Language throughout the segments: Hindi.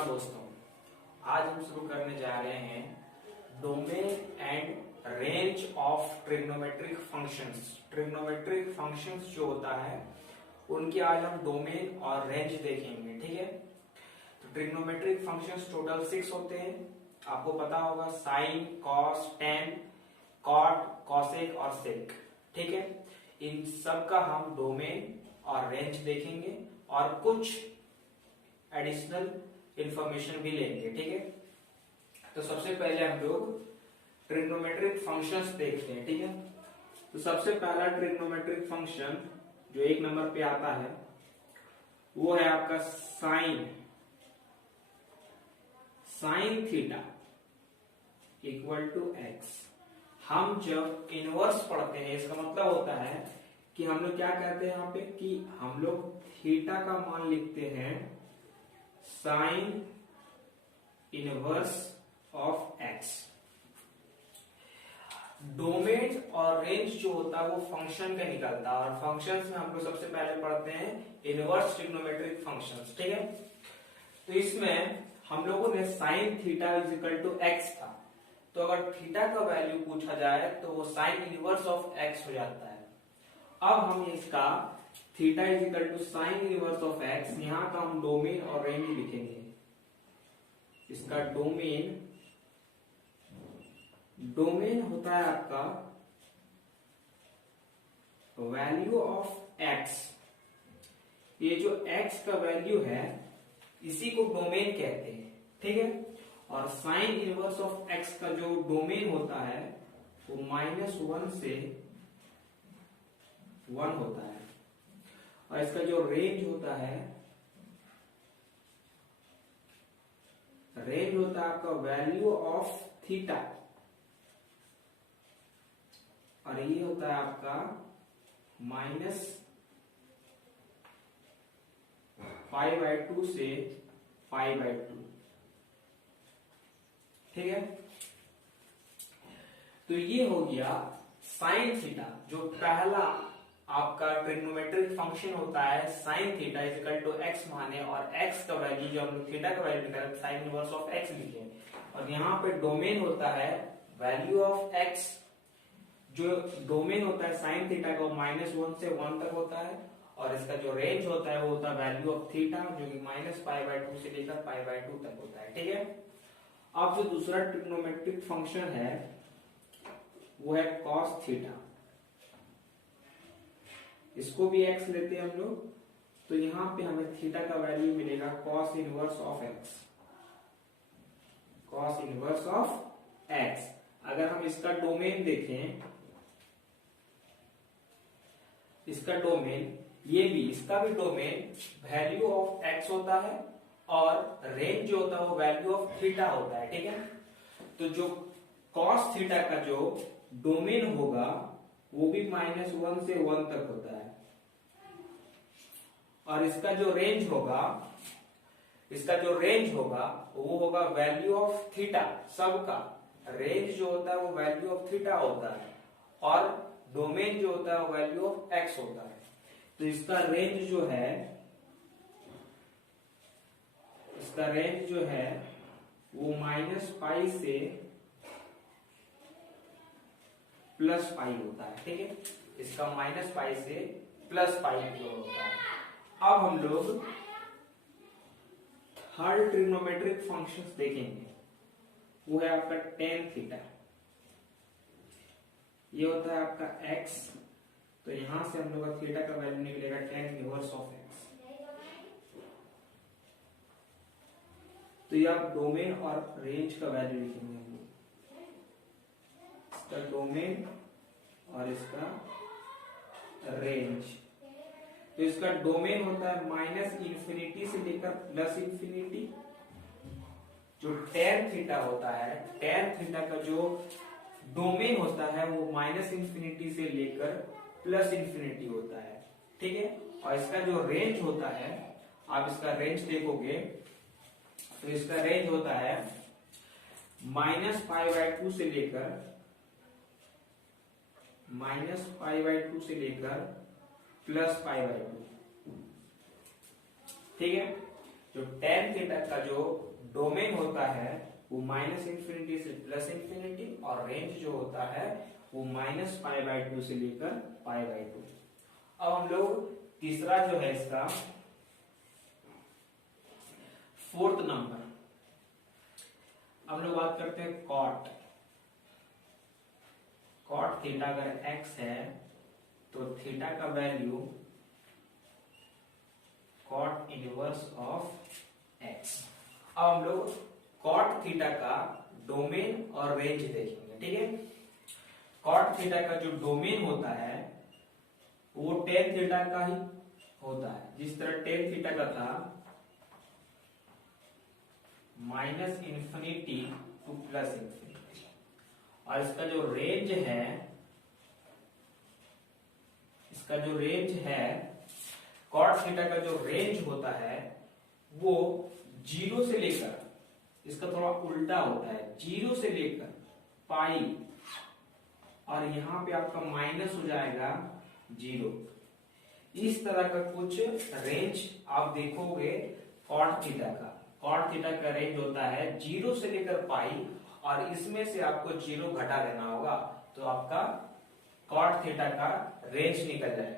नमस्कार दोस्तों, आज हम शुरू करने जा रहे हैं domain and range of trigonometric functions. Trigonometric functions जो होता है उनकी आज हम डोमेन और रेंज देखेंगे। ठीक है, तो ट्रिग्नोमेट्रिक फंक्शंस टोटल 6 होते हैं। आपको पता होगा sine, cos, tan, cot, cosec और सेक। ठीक है, इन सब का हम डोमेन और रेंज देखेंगे और कुछ एडिशनल इंफॉर्मेशन भी लेंगे। ठीक है, तो सबसे पहले हम लोग ट्रिग्नोमेट्रिक फंक्शंस देखते हैं। ठीक है, तो सबसे पहला ट्रिग्नोमेट्रिक फंक्शन जो 1 नंबर पे आता है वो है आपका sine theta equal to x. हम जब इनवर्स पढ़ते हैं इसका मतलब होता है कि हम लोग क्या कहते हैं यहाँ पे कि हम लोग थीटा का मान लिखते हैं sign inverse of x. Domain और रेंज जो होता है वो फंक्शन का निकलता है और फंक्शंस में हम लोग सबसे पहले पढ़ते हैं इनवर्स ट्रिग्नोमेट्रिक फंक्शंस। ठीक है, तो इसमें हम लोगों ने sine theta is equal to x था, तो अगर थीटा का वैल्यू पूछा जाए तो वो साइन इनवर्स ऑफ एक्स हो जाता है। अब हम इसका theta is equal to sine inverse of x, यहां का हम डोमेन और रेंज लिखेंगे। इसका डोमेन होता है आपका वैल्यू ऑफ एक्स। ये जो एक्स का वैल्यू है इसी को डोमेन कहते हैं। ठीक है, और साइन इनवर्स ऑफ एक्स का जो डोमेन होता है वो -1 से 1 होता है और इसका जो रेंज होता है आपका वैल्यू ऑफ थीटा और ये होता है आपका -π/2 से π/2। ठीक है, तो ये हो गया साइन थीटा। जो पहला आपका ट्रिग्नोमेट्रिक फंक्शन होता है sine theta is equal to x माने और एक्स का वैल्यू जो हम लोग थीटा का वैल्यू निकाले साइन इनवर्स ऑफ एक्स लिखे और यहाँ पे डोमेन होता है वैल्यू ऑफ एक्स। जो डोमेन होता है साइन थीटा का -1 से 1 तक होता है और इसका जो रेंज होता है वो होता है वैल्यू ऑफ थीटा जो कि -π/2 से लेकर π/2 तक होता है। ठीक है, अब जो दूसरा ट्रिग्नोमेट्रिक फंक्शन है वो है कॉस थीटा। इसको भी एक्स लेते हैं हम लोग, तो यहां पे हमें थीटा का वैल्यू मिलेगा cos inverse of x. Cos inverse of x अगर हम इसका डोमेन देखें, इसका डोमेन इसका भी डोमेन वैल्यू ऑफ एक्स होता है और रेंज जो होता है वो वैल्यू ऑफ थीटा होता है। ठीक है, तो जो कॉस थीटा का जो डोमेन होगा वो भी -1 से 1 तक होता है और इसका जो रेंज होगा वो होगा वैल्यू ऑफ थीटा। सबका रेंज जो होता है वो वैल्यू ऑफ थीटा होता है और डोमेन जो होता है वो वैल्यू ऑफ एक्स होता है। तो इसका रेंज जो है वो -π से +π होता है। ठीक है, इसका -π से +π होता है। अब हम लोग थर्ड ट्रिग्नोमेट्रिक फंक्शंस देखेंगे, वो है आपका टेन थीटा। ये होता है आपका x, तो यहां से हम लोग का थीटा का वैल्यू निकलेगा टेन इनवर्स ऑफ x। तो ये आप डोमेन और रेंज का वैल्यू लिखेंगे हम लोग, इसका डोमेन और इसका रेंज। तो इसका डोमेन होता है -∞ से लेकर +∞। जो टेन थीटा होता है, टेन थीटा का जो डोमेन होता है वो -∞ से लेकर +∞ होता है। ठीक है, और इसका जो रेंज होता है, आप इसका रेंज देखोगे तो इसका रेंज होता है -π/2 से लेकर +π/2। ठीक है, जो tan थीटा का जो डोमेन होता है वो माइनस इंफिनिटी से प्लस इंफिनिटी, और रेंज जो होता है वो -π/2 से लेकर π/2। अब हम लोग तीसरा जो है इसका फोर्थ नंबर, हम लोग बात करते हैं कॉट थीटा। अगर x है तो थीटा का value cot inverse of x। अब हम लोग कॉट थीटा का डोमेन और रेंज देखेंगे, ठीक है। कॉट थीटा का जो डोमेन होता है वो टेन थीटा का ही होता है, जिस तरह टेन थीटा का था -∞ टू +∞, और इसका जो रेंज है कॉट थीटा का जो रेंज होता है वो 0 से लेकर, इसका थोड़ा उल्टा होता है, 0 से लेकर पाई, और यहां पे आपका माइनस हो जाएगा 0। इस तरह का कुछ रेंज आप देखोगे कॉट थीटा का। कॉट थीटा का रेंज होता है 0 से लेकर पाई, और इसमें से आपको 0 घटा देना होगा तो आपका कॉट थीटा का रेंज निकल जाएगा।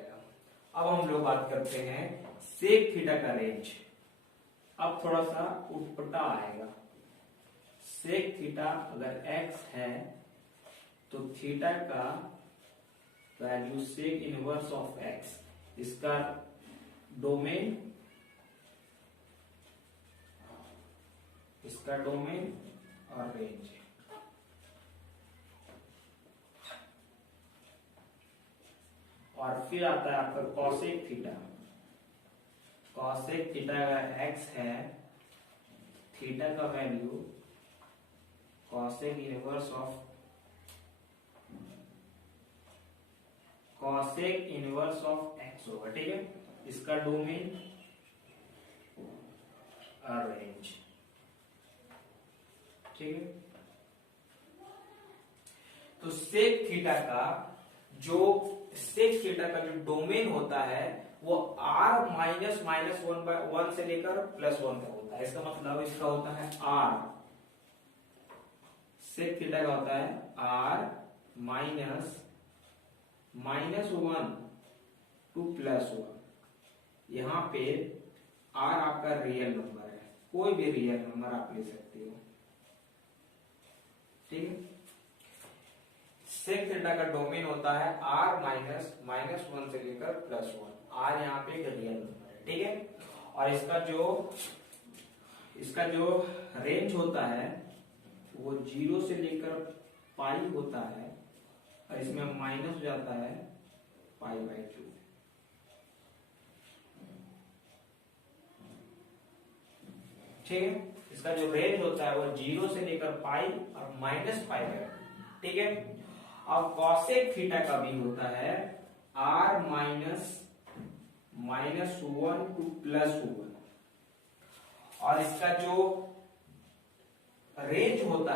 अब हम लोग बात करते हैं सेक थीटा का रेंज। अब थोड़ा सा उटपटा आएगा। सेक थीटा अगर x है तो थीटा का value sec inverse of x, इसका डोमेन और रेंज। और फिर आता है आपका कॉसेक थीटा। कॉसेक थीटा अगर x है, थीटा का value cosec inverse of x होगा, ठीक है। इसका डोमेन और रेंज, ठीक है। तो सेक थीटा का जो डोमेन होता है वो r -1 से लेकर +1 तक होता है। इसका मतलब इसका होता है r, सेक थीटा का होता है r -1 टू +1। यहां पे r आपका रियल नंबर है, कोई भी रियल नंबर आप ले सकते हो, ठीक है। सेक थीटा का डोमेन होता है r -1 से लेकर +1। r यहाँ पे एक रियल नंबर है, ठीक है। और इसका जो रेंज होता है वो 0 से लेकर पाई होता है, और इसमें माइनस हो जाता है π/2, ठीक है। इसका जो रेंज होता है वो 0 से लेकर पाई और -π/2, ठीक है। अब कॉसेक थीटा का भी होता है r -1 टू +1, और इसका जो रेंज होता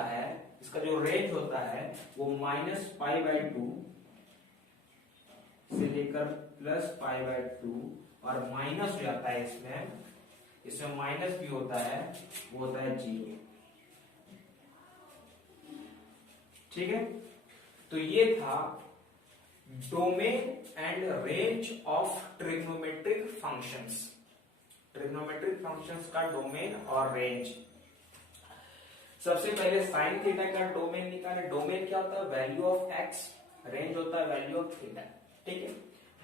है वो -π/2 से लेकर +π/2, और माइनस हो जाता है इसमें माइनस भी होता है, वो होता है 0, ठीक है। तो ये था domain and range of trigonometric functions. Trigonometric functions का डोमेन और रेंज। सबसे पहले साइन थीटा का डोमेन निकाले। डोमेन क्या होता है? वैल्यू ऑफ x, रेंज होता है वैल्यू ऑफ थीटा, ठीक है।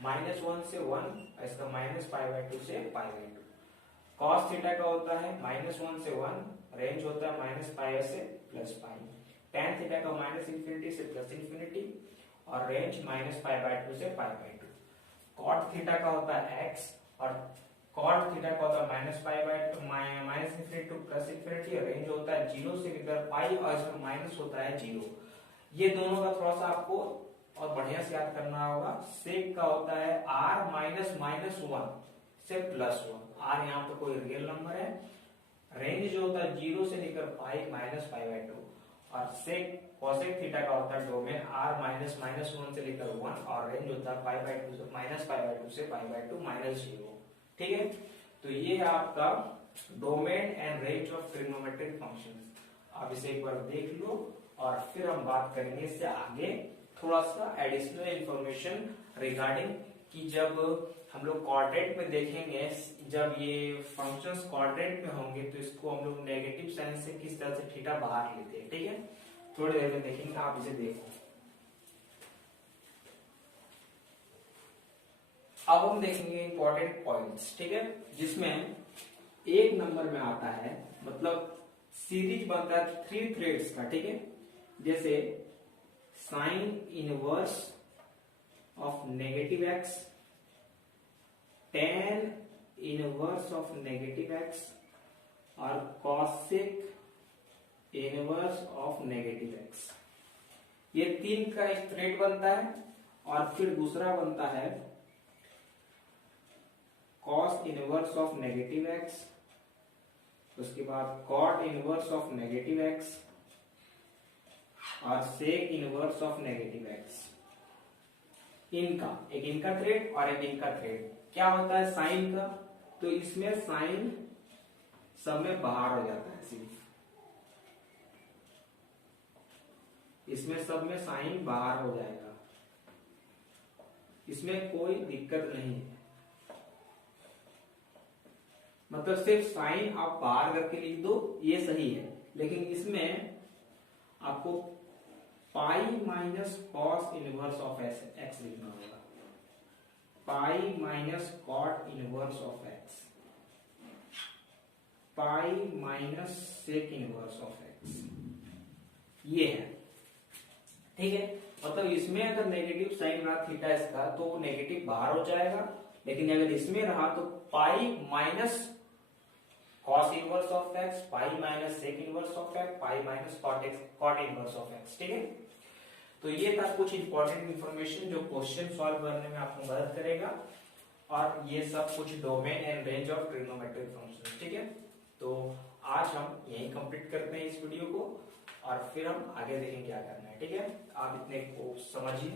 -1 से 1, इसका -π/2 से π/2। cos थीटा का होता है -1 से 1, रेंज होता है -π से +π। tan थीटा का -∞ से +∞, और रेंज -π/2 से π/2। cot थीटा का होता है x, और cot थीटा का होता है -π/2 टू +∞, रेंज होता है 0 से लेकर पाई, और इसमें माइनस होता है 0। ये दोनों का थोड़ा सा आपको और बढ़िया से याद करना होगा। सेक का होता है r -1 से +1, r यहाँ पे कोई रियल नंबर है। रेंज जो होता है 0 से लेकर पाई -π/2, और सेक कॉसेक थीटा का होता है डोमेन r -1 से लेकर 1, और रेंज होता है π/2 से -π/2 से π/2 -0, ठीक है। तो ये है आपका domain and range of trigonometric functions. आप इसे एक बार देख लो और फिर हम बात करेंगे इससे आगे थोड़ा सा एडिशनल इंफॉर्मेशन रिगार्डिंग कि जब हम लोग क्वाड्रेंट में देखेंगे, जब ये फंक्शंस क्वाड्रेंट में होंगे तो इसको हम लोग नेगेटिव साइन से किस तरह से थीटा बाहर लेते हैं। ठीक है, थोड़ी देर में देखेंगे, आप इसे देखो। अब हम देखेंगे इंपॉर्टेंट पॉइंट्स, ठीक है, जिसमें एक नंबर में आता है, मतलब सीरीज बनता है 3 थ्रेड्स का। ठीक है, जैसे sine inverse of negative x, tan inverse of negative x और cosec inverse of negative x. ये 3 का एक थ्रेड बनता है। और फिर दूसरा बनता है cos inverse of negative x, उसके बाद cot inverse of negative x और sec inverse of negative x. इनका थ्रेड और एक इनका थ्रेड। क्या होता है साइन का, तो इसमें साइन सब में बाहर हो जाता है, सिर्फ इसमें सब में साइन बाहर हो जाएगा, इसमें कोई दिक्कत नहीं है। मतलब सिर्फ साइन आप बाहर करके लिख दो, ये सही है, लेकिन इसमें आपको pi minus cos inverse of x लिखना होगा, pi minus cot inverse of x, pi minus sec inverse of x, ये है। ठीक है, मतलब इसमें अगर नेगेटिव साइन रहा थीटा इसका तो वो नेगेटिव बाहर हो जाएगा, लेकिन अगर इसमें रहा तो pi minus cos inverse of x, pi minus sec inverse of x, pi minus cot inverse of x. ठीक है, तो ये था कुछ इंपॉर्टेंट इंफॉर्मेशन जो क्वेश्चन सॉल्व करने में आपको मदद करेगा, और ये सब कुछ domain and range of trigonometric function. ठीक है, तो आज हम यही कंप्लीट करते हैं इस वीडियो को, और फिर हम आगे देखेंगे क्या करना है। ठीक है, आप इतने को समझिए।